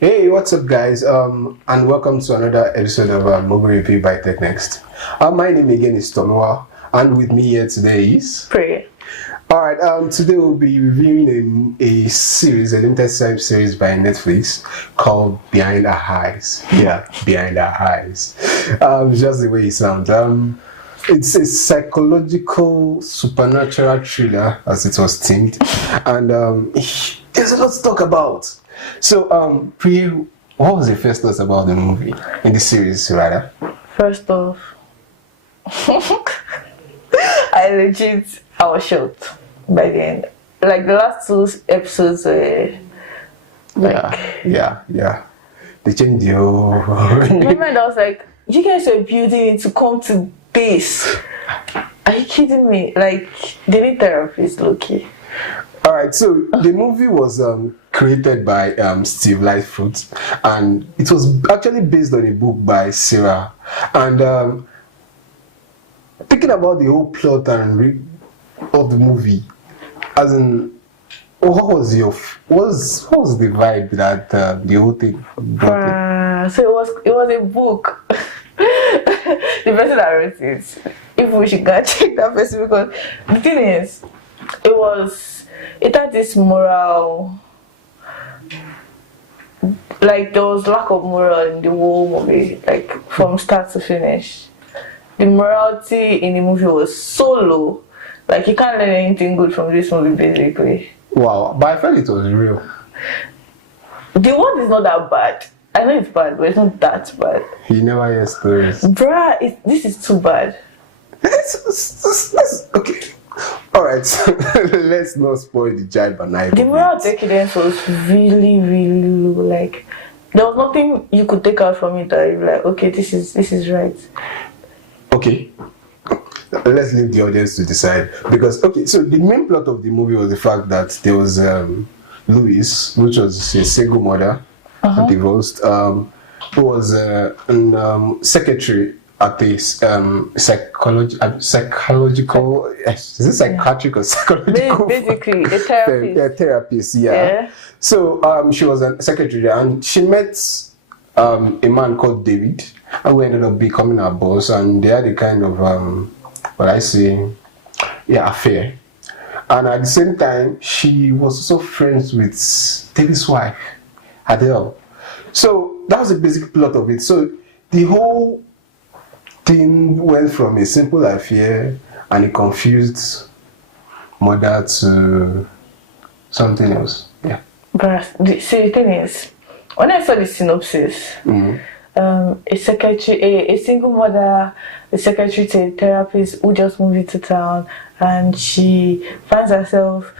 Hey, what's up, guys? And welcome to another episode of Movie Review by Technext. My name again is Tomiwa, and with me here today is Preye. All right. Today we'll be reviewing a series, a limited time series by Netflix called Behind Our Eyes. Yeah, Behind Our Eyes. Just the way it sounds. It's a psychological supernatural thriller, as it was themed, and there's a lot to talk about. So, Priya, what was the first thoughts about the movie, in the series, rather? First off, I was shocked by the end. Like the last two episodes were Yeah. They changed the whole... in my mind I was like, you guys are building it to come to this. Are you kidding me? Like, they need therapists, low-key. Alright, so the movie was created by Steve Lightfoot, and it was actually based on a book by Sarah. And thinking about the whole plot and of the movie, as in, what was the vibe that the whole thing brought in? So it was a book. The person that wrote it, if we should go check that person, because the thing is, it had this moral, like there was lack of moral in the whole movie, like from start to finish. The morality in the movie was so low, like you can't learn anything good from this movie basically. Wow, but I felt it was real. The word is not that bad. I know it's bad, but it's not that bad. You never hear stories. Bruh, this is too bad. Okay. Alright, so let's not spoil the jibe and knife. The moral decadence was really, really low. Like, there was nothing you could take out from it that you're like, okay, this is right. Okay. Let's leave the audience to decide. Because, okay, so the main plot of the movie was the fact that there was Louise, which was a single mother, divorced, who was a secretary at the psychological, is it psychiatric or psychological? Basically, a therapist. A therapist, yeah. So she was a secretary, and she met a man called David, and we ended up becoming her boss, and they had a kind of affair. And at the same time, she was also friends with David's wife, Adele. So that was the basic plot of it. So the whole thing went from a simple affair and a confused mother to something else. Yeah. But the thing is, when I saw the synopsis, a secretary, a single mother, a secretary to a therapist who just moved into town, and she finds herself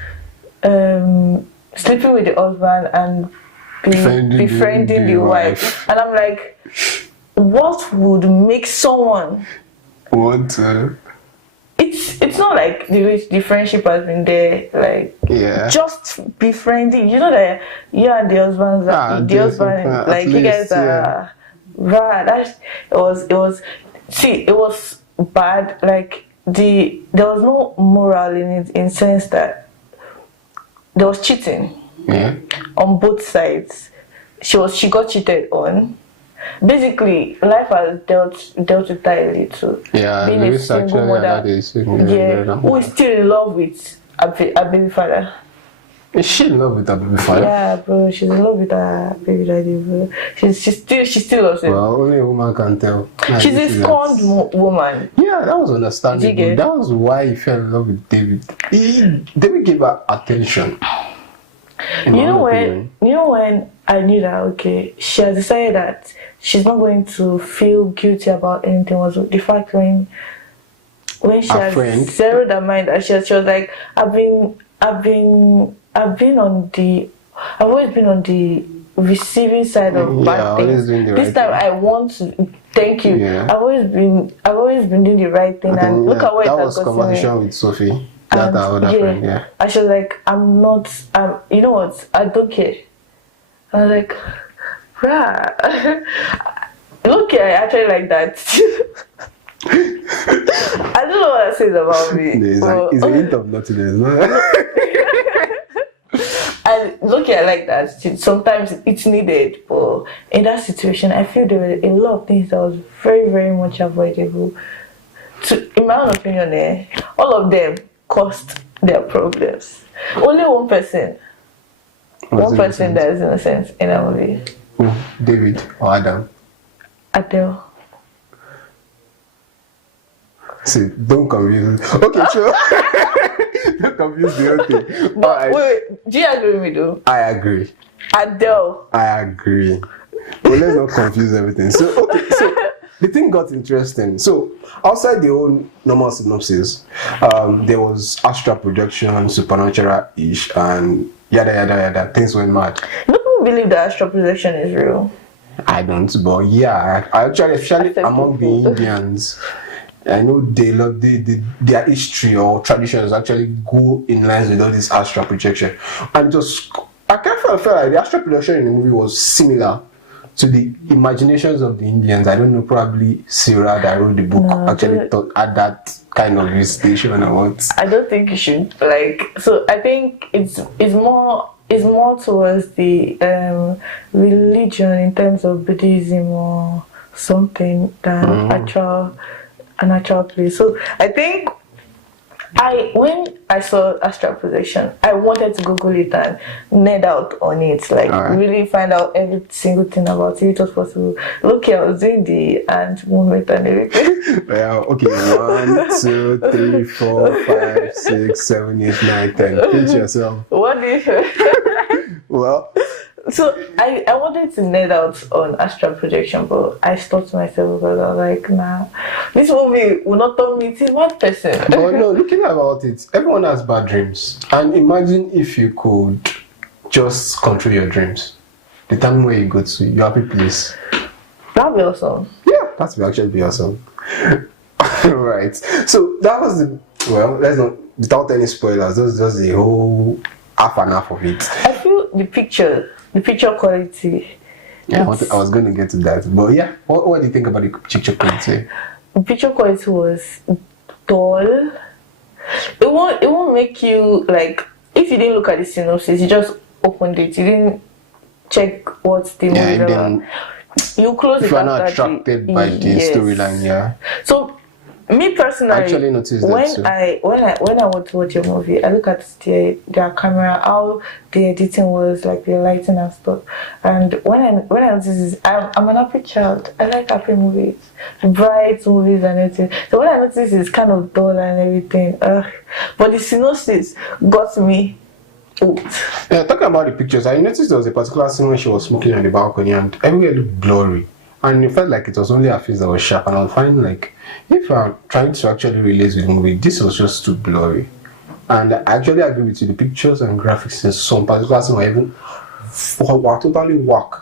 sleeping with the husband and befriending the wife. And I'm like, what would make someone want to? It's not like the friendship has been there, like just befriending. You know that you and the husband, like you guys are. Right, it was bad. Like there was no moral in it, in sense that there was cheating on both sides. She got cheated on. Basically, life has dealt with her a little. Yeah, being a single mother, who is still in love with a baby father. Is she in love with her baby father? Yeah, bro, she's in love with her baby daddy, bro. She still loves him. Well, only a woman can tell. She's a scorned woman. Yeah, that was understandable. That was why he fell in love with David. David gave her attention. You know when I knew that, okay, she has decided that she's not going to feel guilty about anything, was the fact when she has zeroed her mind, and she was like, I've always been on the receiving side of bad things. This time I want to thank you. Yeah. I've always been doing the right thing, and look at what it has gotten me. That was conversation with Sophie. That our other friend, yeah. And she was like, you know what, I don't care. I was like, bruh. Okay, I actually like that. I don't know what that says about me. It's a hint of nothingness, no? And look at it like that. Sometimes it's needed, but in that situation, I feel there were a lot of things that was very, very much avoidable. In my own opinion, all of them caused their problems. Only one person that is innocent in that movie. David or Adam? Adele. See, don't confuse. Okay, sure. Don't confuse the whole thing. But wait, do you agree with me though? I agree. Adele. I agree. But let's not confuse everything. So the thing got interesting. So outside the whole normal synopsis, there was astral projection, supernatural-ish, and yada yada yada. Things went mad. People believe that astral projection is real. I don't, but yeah, I actually, especially among the Indians, I know their history or traditions actually go in line with all this astral projection. And just, I kind of felt like the astral projection in the movie was similar to the imaginations of the Indians. I don't know, probably Sarah that wrote the book actually thought at that kind of visitation or what. I don't think you should, so I think it's more towards the religion in terms of Buddhism or something than an actual place. So I think when I saw astral projection, I wanted to Google it and nerd out on it, really find out every single thing about it. It was possible. Look, I was doing the ant movement and everything. Well, okay, 1, 2, 3, 4, 5, 6, 7, 8, 9, 10. Pinch yourself. What did you? Well, so I wanted to nerd out on astral projection, but I stopped myself because I was like, nah, this movie will not turn me into one person. But no, looking about it, everyone has bad dreams. And imagine if you could just control your dreams. Determine where you go to, your happy place. That'd be awesome. Yeah, that would actually be awesome. Right. So that was let's not, without any spoilers, that was just the whole half and half of it. I feel the picture quality. Yeah, I was going to get to that. But yeah, what do you think about the picture quality? The picture quality was dull. It won't make you, if you didn't look at the synopsis, you just opened it, you didn't check what's the movie about. You close it if you're not attracted by the storyline, yeah. So me personally, I actually noticed that too. when I want to watch a movie, I look at their camera, how the editing was, the lighting and stuff. And when I notice this, I'm an happy child. I like happy movies, bright movies and everything. So when I notice it's kind of dull and everything, but the synopsis got me hooked. Yeah, talking about the pictures, I noticed there was a particular scene when she was smoking on the balcony and everywhere looked blurry. And it felt like it was only her face that was sharp, and I was finding if I'm trying to actually relate with the movie, this was just too blurry. And I actually agree with you, the pictures and graphics in some particular scene were even totally whack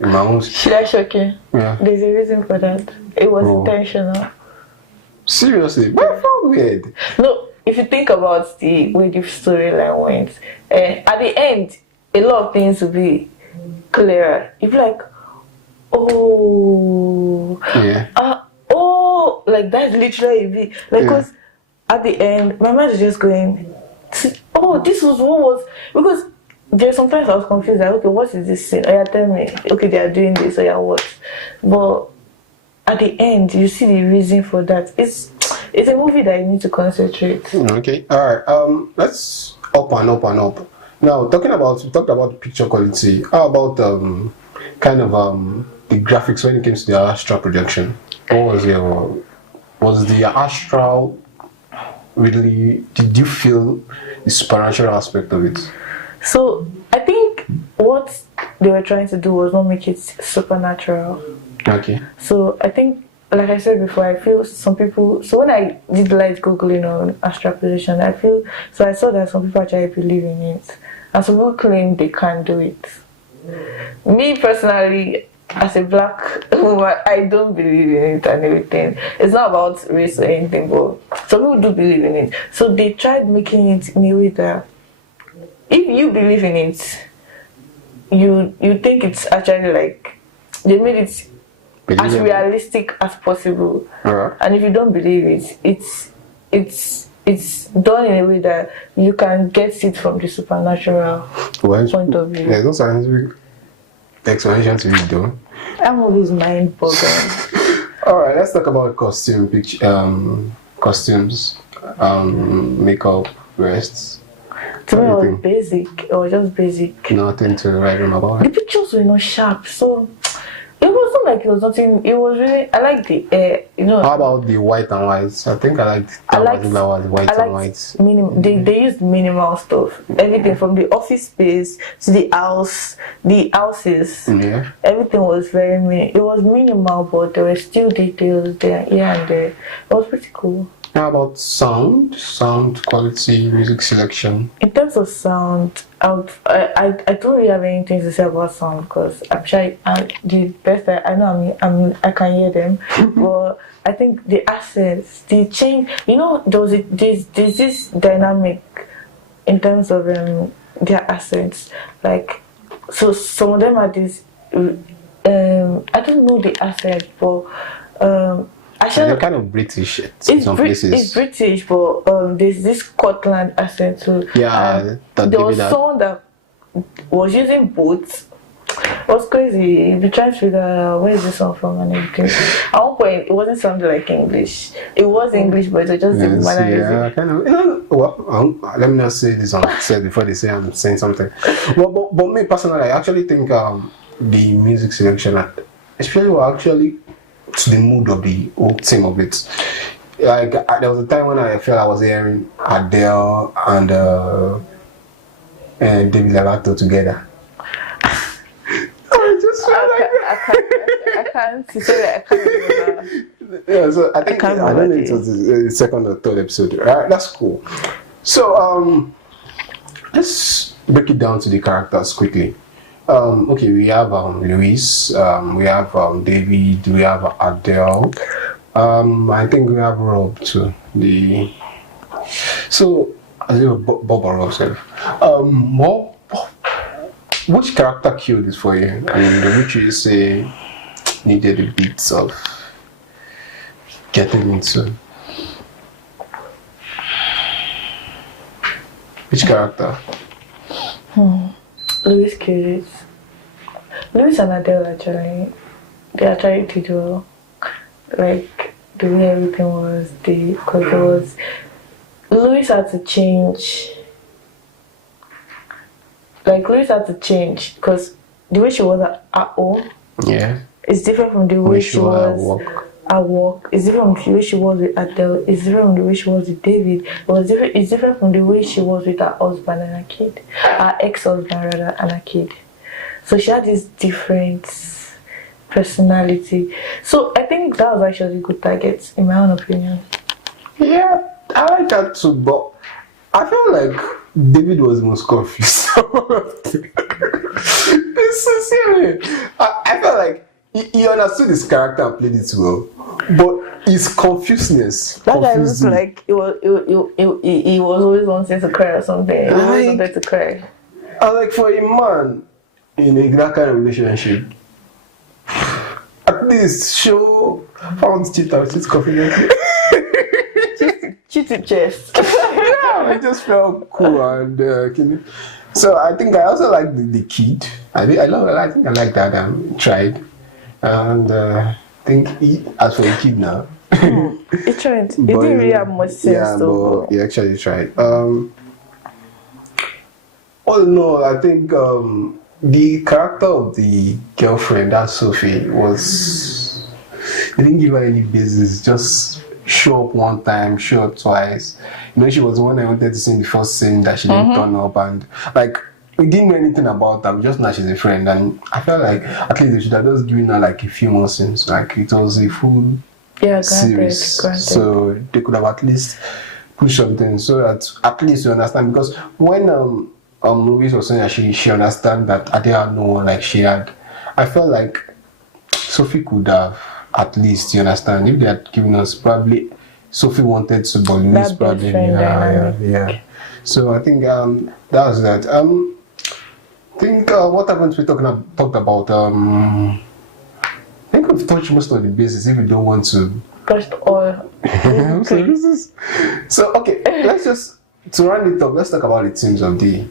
in my own. Should I shock you? Yeah. There's a reason for that. It was intentional. Seriously? But how weird? No, if you think about the way the storyline went, at the end, a lot of things will be clearer. If that's literally because at the end my mind is just going, this was what was, because there's sometimes I was confused, okay, what is this scene? Tell me, okay, they are doing this, what? But at the end you see the reason for that. It's a movie that you need to concentrate. Okay, alright, let's up and up and up. Now we talked about the picture quality. How about the graphics when it comes to the astral projection? Was the astral really, did you feel the supernatural aspect of it? So I think what they were trying to do was not make it supernatural. Okay. So I think, like I said before, I feel some people, so when I did Googling on astral projection, I saw that some people actually believe in it. And some people claim they can't do it. Me personally, as a black woman, I don't believe in it and everything. It's not about race or anything, but some people do believe in it. So they tried making it in a way that if you believe in it, you think it's actually they made it as realistic as possible. Right. And if you don't believe it, it's it's done in a way that you can get it from the supernatural point of view. There's no scientific explanation to it though. That movie is mind-boggling. Alright, let's talk about costumes, makeup, breasts. To me, it was basic. It was just basic. Nothing to write home about. The pictures were not sharp, so it wasn't like it was nothing. It was really. I like the How about the white and whites? I think I liked white and whites. They used minimal stuff. Everything from the office space to the houses. Yeah. Everything was it was minimal, but there were still details there, here and there. It was pretty cool. How about sound quality, music selection? In terms of sound, I don't really have anything to say about sound because I'm sure the best I know I can hear them. But I think the assets, the change, there's this dynamic in terms of their assets. Like, so some of them are this. I don't know the assets, but. They're kind of British in some places. It's British, but there's this Scotland accent too. Yeah, there was someone that was using boats. It was crazy. If you try to where is this song from and everything. At one point, it wasn't sounding like English. It was English, but it was just the manner. Yeah, kind of. Let me not say this on set before they say I'm saying something. But me personally, I actually think the music selection, especially to the mood of the whole theme of it. Like there was a time when I felt I was hearing Adele and David Lovato together. I just felt I can't remember. Yeah, so I think I don't know if it was the second or third episode. Right, that's cool. So let's break it down to the characters quickly. Okay, we have Louis, we have David, we have Adele. I think we have Rob too. Bob or Rob, sorry. Which character killed it for you? And which you say needed a bit of getting into? Which character? Louis killed it. Louis and Adele actually, they actually did well. Like the way everything was, because Louis had to change. Like Louis had to change because the way she was at home, is different from the way she was at work. It's different from the way she was with Adele. It's different from the way she was with David. It's different from the way she was with her husband and her kid, her ex-husband rather, and her kid. So she had this different personality. So I think that was actually a good target, in my own opinion. Yeah, I like that too, but I feel like David was the most confused. Sincerely, I felt like he understood his character and played it well, but his confuseness. That guy looked like he was always wanting to cry or something. He always wanted to cry. And like for a man in that kind of relationship, at least show found cheat confidently. Cheat chest. Yeah, it just felt cool and so I think I also like the kid. I think I like that tried, and I think as for the kid now, he tried. It didn't really have much sense though. But he actually tried. All in all, I think the character of the girlfriend, that Sophie, they didn't give her any business. Just show up one time, show up twice. She was the one I wanted to see in the first scene that she didn't turn up, and like we didn't know anything about her. We just know she's a friend, and I felt like at least they should have just given her like a few more scenes. Like it was a full series, granted. So they could have at least put something so that at least you understand. Because when Louise was saying that she understand that Adele had no one like she had, I felt like Sophie could have at least, you understand, if they had given us probably Sophie wanted to, but Louise probably yeah. So I think that was that. I think what happens we talked about. I think we've touched most of the bases. If you don't want to touched all So okay, let's just to round it up. Let's talk about the themes of the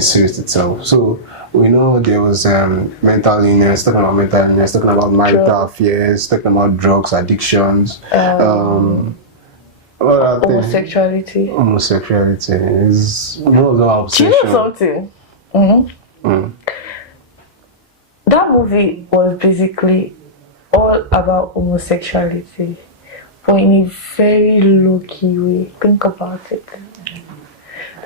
series itself. So we know there was mental illness, talking about mental illness, talking about marital affairs, talking about drugs, addictions, homosexuality. Homosexuality is one of the obsession. Do you know something? That movie was basically all about homosexuality, but in a very low-key way. Think about it.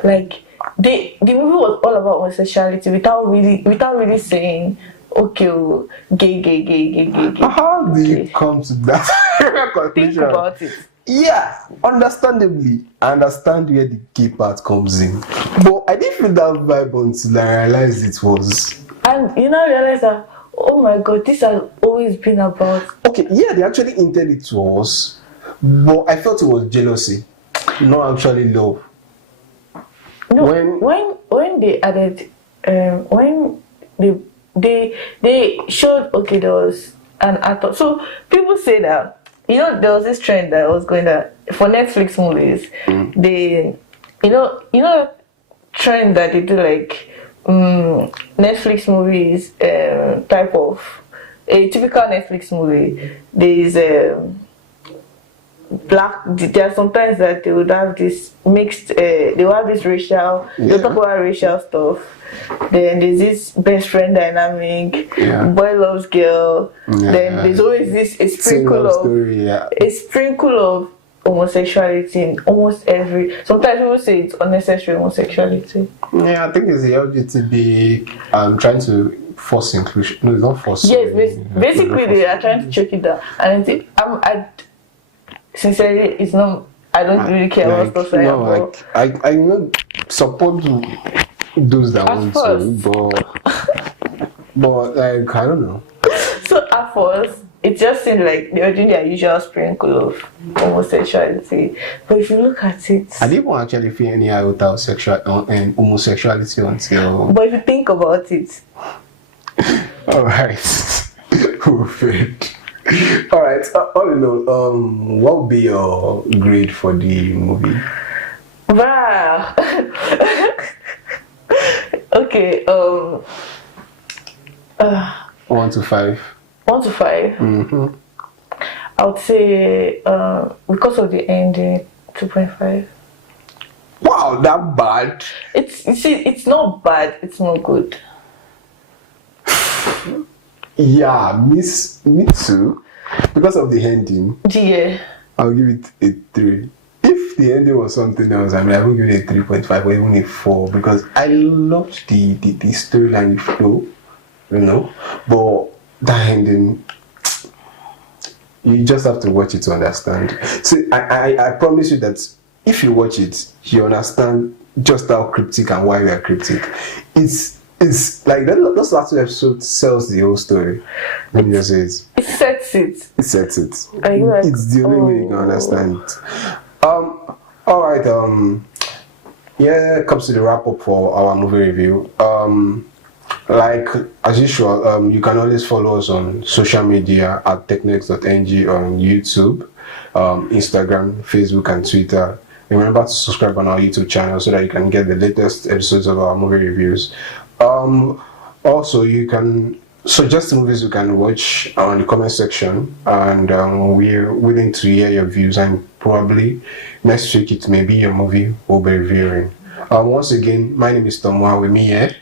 Like the movie was all about homosexuality without really saying, okay, oh, gay. How do you come to that conclusion? Think about it. Yeah, understandably, I understand where the gay part comes in, but I didn't feel that vibe until I realized it was. And you now realize that, oh my god, this has always been about. Okay, yeah, they actually intended it to us, but I felt it was jealousy, not actually love. No, when they added, when they showed, okay, there was an actor. So people say that, there was this trend that was going that for Netflix movies, they, trend that they do like Netflix movies, type of a typical Netflix movie. There is black. There are sometimes that they would have this mixed. They will have this racial. They talk about racial stuff. Then there's this best friend dynamic. Boy loves girl. Then there's always a sprinkle of homosexuality in almost every. Sometimes people say it's unnecessary homosexuality. Yeah, I think it's the LGTB trying to force inclusion. No, it's not force. Yes, basically they are trying to choke it down. And I sincerely, it's not. I don't really care about stuff like that. I not support those that want to, but like I don't know. So at first, it just seemed like they were doing their usual sprinkle of homosexuality. But if you look at it, I didn't actually feel any iota of homosexuality until. But if you think about it, all right, all right. All in all, what would be your grade for the movie? Wow. Okay. 1 to 5. 1 to 5. I would say because of the ending, 2.5. Wow, that bad? It's not bad. It's not good. Yeah, me too. Because of the ending. Yeah. I'll give it a 3. If the ending was something else, I would give it a 3.5 or even a 4 because I loved the storyline, the flow, But that ending, you just have to watch it to understand. See, I promise you that if you watch it, you understand just how cryptic and why we are cryptic. It's like those last 2 episodes sells the whole story. Let me just say it. It sets it. It sets it. Are you like, it's the only way you can understand it. All right. Yeah, comes to the wrap up for our movie review. Like as usual, you can always follow us on social media at technext.ng on YouTube, Instagram, Facebook, and Twitter. Remember to subscribe on our YouTube channel so that you can get the latest episodes of our movie reviews. Also, you can suggest movies you can watch on the comment section, and we're willing to hear your views, and probably next week it may be your movie we'll be reviewing. Once again, my name is Tomiwa with me here.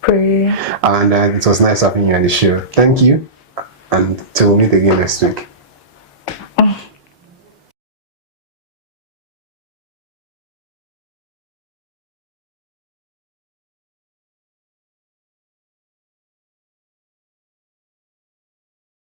Preye. And it was nice having you on the show. Thank you, and till we meet again next week.